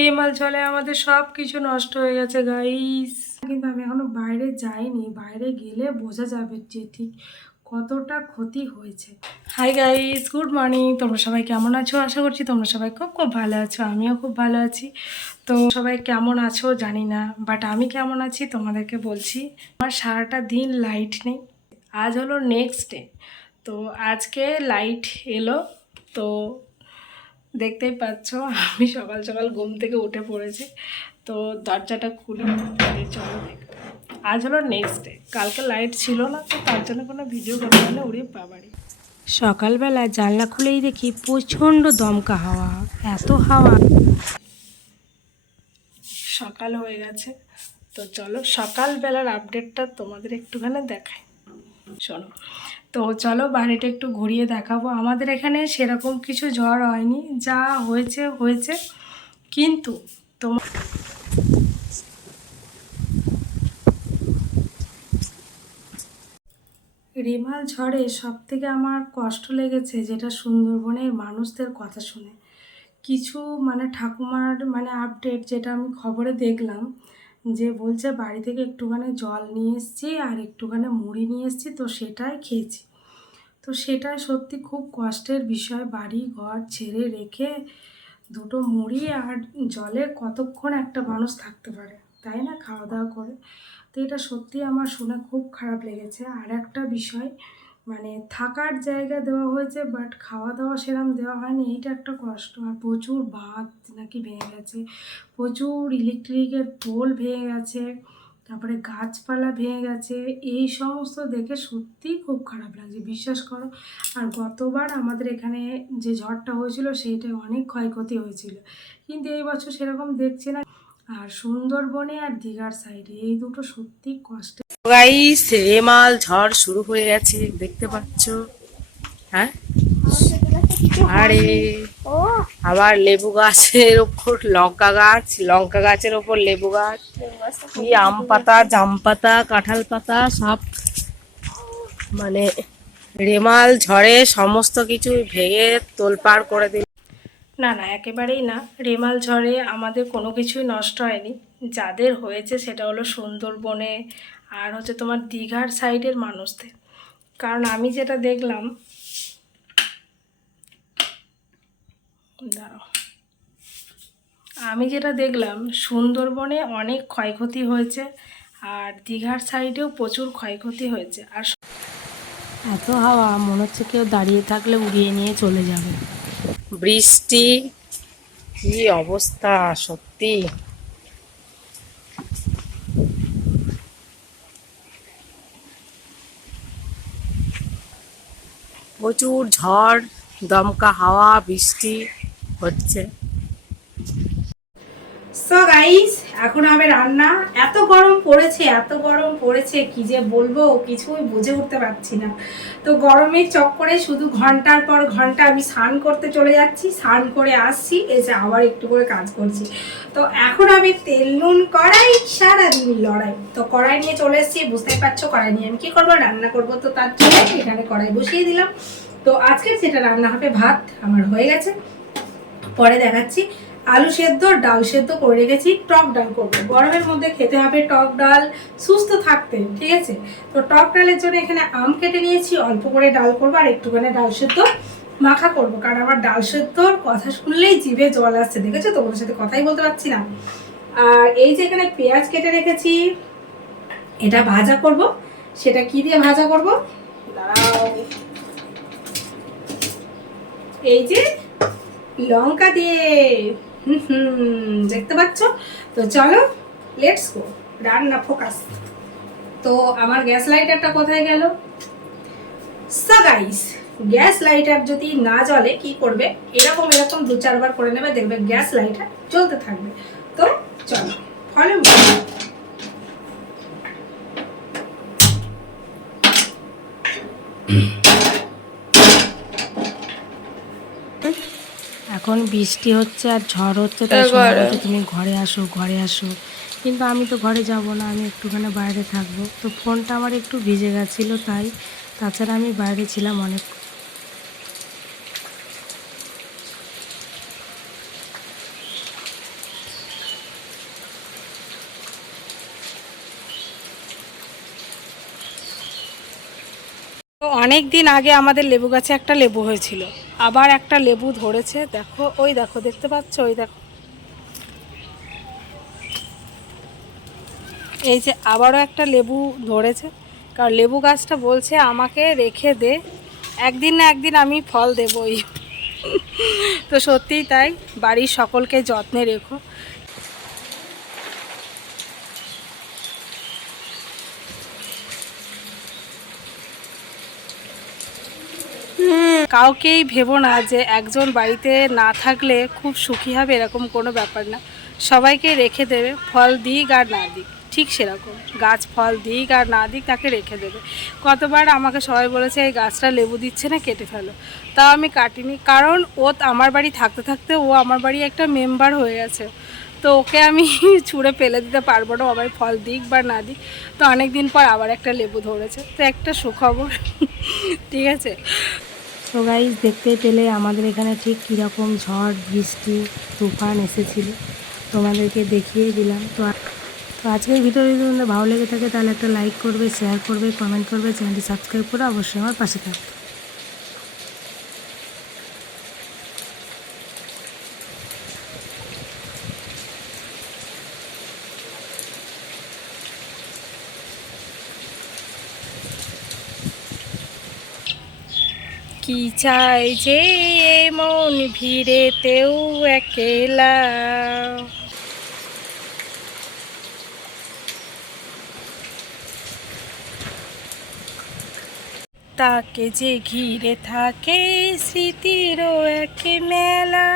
Remal জলে আমাদের সব কিছু নষ্ট হয়ে গেছে গাইস কিন্তু আমি এখনও বাইরে যাইনি, বাইরে গেলে বোঝা যাবে যে ঠিক কতটা ক্ষতি হয়েছে। হাই গাইস গুড মর্নিং তোমরা সবাই কেমন আছো? আশা করছি তোমরা সবাই খুব খুব ভালো আছো, আমিও খুব ভালো আছি। তো সবাই কেমন আছো? জানি না বাট আমি কেমন আছি তোমাদেরকে বলছি, আমার সারাটা দিন লাইট নেই। আজ হলো নেক্সট ডে তো আজকে লাইট এলো, তো দেখতেই পাচ্ছ আমি সকাল সকাল ঘুম থেকে উঠে পড়েছি। তো দরজাটা খুলে চলো দেখ। আজ হলো নেক্সট ডে কালকে লাইট ছিল না তো তার জন্য কোনো ভিডিও করতে হলে উড়িয়ে পাবারি সকালবেলা জানলা খুলেই দেখি প্রচণ্ড দমকা হাওয়া এত হাওয়া। সকাল হয়ে গেছে। তো চলো সকালবেলার আপডেটটা তোমাদের একটুখানি দেখাই। শোনো তো চলো বাড়িটা একটু ঘুরিয়ে দেখাবো। আমাদের এখানে সেরকম কিছু ঝড় হয়নি, যা হয়েছে হয়েছে। কিন্তু তোমার রিমাল ঝড়ে সব থেকে আমার কষ্ট লেগেছে যেটা সুন্দরবনের মানুষদের কথা শুনে। কিছু মানে ঠাকুমার মানে আপডেট যেটা আমি খবরে দেখলাম যে বলছে বাড়ি থেকে একটুখানি জল নিয়ে এসেছি আর একটুখানি মুড়ি নিয়ে এসেছি, তো সেটাই খেয়েছি। তো সেটাই সত্যি খুব কষ্টের বিষয়, বাড়ি ঘর ছেড়ে রেখে দুটো মুড়ি আর জলে কতক্ষণ একটা মানুষ থাকতে পারে, তাই না? খাওয়া দাওয়া করে। তো এটা সত্যি আমার শুনে খুব খারাপ লেগেছে। আর একটা বিষয় মানে থাকার জায়গা দেওয়া হয়েছে বাট খাওয়া দাওয়া সেরকম দেওয়া হয়নি। এইটা একটা কষ্ট। আর প্রচুর বাঁধ নাকি ভেঙে গেছে। প্রচুর ইলেকট্রিকের পোল ভেঙে গেছে। তারপরে গাছপালা ভেঙে গেছে। এই সমস্ত দেখে সত্যিই খুব খারাপ লাগছে। বিশ্বাস করো, আর গতবার আমাদের এখানে যে ঝড়টা হয়েছিল সেইটাই অনেক ক্ষয়ক্ষতি হয়েছিল। কিন্তু এই বছর সেরকম দেখছি না। আর সুন্দরবনে আর দীঘার সাইডে এই দুটো সত্যি কষ্ট গাইস রেমাল ঝড় শুরু হয়ে গেছে, দেখতে পাচ্ছ। হ্যাঁ? আরে, আবার লেবু গাছের ওপর লঙ্কা গাছ, লঙ্কা গাছের ওপর লেবু গাছ। কি আম পাতা, জাম পাতা, কাঁঠাল পাতা, সব। মানে রেমাল, ঝড়ে সমস্ত কিছু ভেঙে তোলপাড় করে দিল। না না, একেবারেই না। রেমাল, ঝড়ে আমাদের কোনো কিছুই নষ্ট হয়নি। যাদের হয়েছে সেটা হলো সুন্দরবনে আর হচ্ছে তোমার দীঘার সাইডের মানুষদের। কারণ আমি যেটা দেখলাম দাঁড়াও। আমি যেটা দেখলাম সুন্দরবনে অনেক ক্ষয়ক্ষতি হয়েছে আর দীঘার সাইডেও প্রচুর ক্ষয়ক্ষতি হয়েছে। আর এত হাওয়া মনে হচ্ছে কেউ দাঁড়িয়ে থাকলে উড়িয়ে নিয়ে চলে যাবে। বৃষ্টি কি অবস্থা সত্যি। প্রচুর ঝড় দমকা হাওয়া বৃষ্টি হচ্ছে। সো গাইস এখন হবে রান্না। এত গরম পড়েছে, এত গরম পড়েছে, কি যে বলব? কিছুই বুঝে উঠতে পারছি না। তো গরমের চক্করে শুধু ঘণ্টার পর ঘণ্টা আমি স্নান করতে চলে যাচ্ছি, স্নান করে আসছি, এসে আবার একটু করে কাজ করছি। তো এখন আমি তেল, নুন, কড়াই, সারাদিন লড়াই। তো কড়াই নিয়ে চলে এসেছি, বুঝতেই পারছ, কড়াই নিয়ে আমি কি করব? রান্না করব তো তার জন্য এখানে কড়াই বসিয়ে দিলাম। তো আজকে সেটা রান্না হবে ভাত, আমার হয়ে গেছে। পরে দেখাচ্ছি। আলু সেদ্ধ, ডাল সেদ্ধ করে রেখেছি, টক ডাল করব। গরমের মধ্যে খেতে হবে টক ডাল, সুস্থ থাকতে, ঠিক আছে? তো টক ডালের জন্য এখানে আম কেটে নিয়েছি, অল্প করে ডাল করব আর একটুখানি ডাল সেদ্ধ মাখা করব। কারণ আমার ডাল সেদ্ধর কথা শুনলেই জিভে জল আসছে, দেখেছ? তোমাদের সাথে কথাই বলতে পারছি না। আর এই যে এখানে পেঁয়াজ কেটে রেখেছি, এটা ভাজা করব। সেটা কি দিয়ে ভাজা করব? এই যে লঙ্কা দিয়ে। হুম দেখতে পাচ্ছ? তো চলো লেটস গো রান্না ফোকাস তো আমার গ্যাস লাইটারটা কোথায় গেল? সো গাইস গ্যাস লাইটার যদি না জ্বলে, কি করবে? এরকম এরকম দু চারবার করে নেবে, দেখবে গ্যাস লাইটার জ্বলতে থাকবে। তো চলো ফলে এখন বৃষ্টি হচ্ছে আর ঝড় হচ্ছে তাই তুমি ঘরে আসো ঘরে আসো। কিন্তু আমি তো ঘরে যাব না আমি একটুখানি বাইরে থাকব। তো ফোনটা আমার একটু ভিজে গেছিল তাই তাছাড়া আমি বাইরে ছিলাম অনেক। অনেক দিন আগে আমাদের লেবু গাছে একটা লেবু হয়েছিল। আবার একটা লেবু ধরেছে। দেখো, ওই দেখো, দেখতে পাচ্ছ? ওই দেখো। এই যে আবারও একটা লেবু ধরেছে। কারণ লেবু গাছটা বলছে আমাকে রেখে দে। একদিন না একদিন আমি ফল দেবই। তো সত্যিই তাই, বাড়ির সকলকে যত্নে রেখো। কাউকেই ভেবো না যে একজন বাড়িতে না থাকলে খুব সুখী হবে এরকম কোনো ব্যাপার না। সবাইকে রেখে দেবে, ফল দিক আর না দিক, ঠিক সেরকম। গাছ ফল দিক আর না দিক তাকে রেখে দেবে। কতবার আমাকে সবাই বলেছে, এই গাছটা লেবু দিচ্ছে না, কেটে ফেলো। তাও আমি কাটিনি, কারণ ও আমার বাড়ি থাকতে থাকতে ও আমার বাড়ি একটা মেম্বার হয়ে গেছে। তো ওকে আমি ছুঁড়ে ফেলে দিতে পারব না আবার ফল দিক বা না দিক। তো অনেক দিন পর আবার একটা লেবু ধরেছে। তো একটা সুখবর, ঠিক আছে? তো গাইজ দেখতে পেলে আমাদের এখানে ঠিক কীরকম ঝড়, বৃষ্টি, তুফান এসেছিল। তোমাদেরকে দেখিয়ে দিলাম। তো তো আজকের ভিডিও যদি তোমাদের ভালো লেগে থাকে, তাহলে একটা লাইক করবে শেয়ার করবে কমেন্ট করবে চ্যানেলটি সাবস্ক্রাইব করে অবশ্যই আমার পাশে থাকবে। কি চাই যে মন ভিড়ে তেও একেলা? তাকে যে ঘিরে থাকে স্মৃতিরও এক মেলা।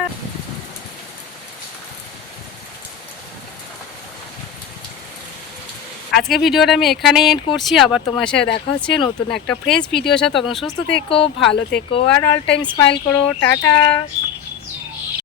আজকে ভিডিওটা আমি এখানে এন্ড করছি। আবার তোমার সাথে দেখা হচ্ছে নতুন একটা ফ্রেশ ভিডিওর সাথে। তখন সুস্থ থেকো, ভালো থেকো, আর অল টাইম স্মাইল করো। টাটা!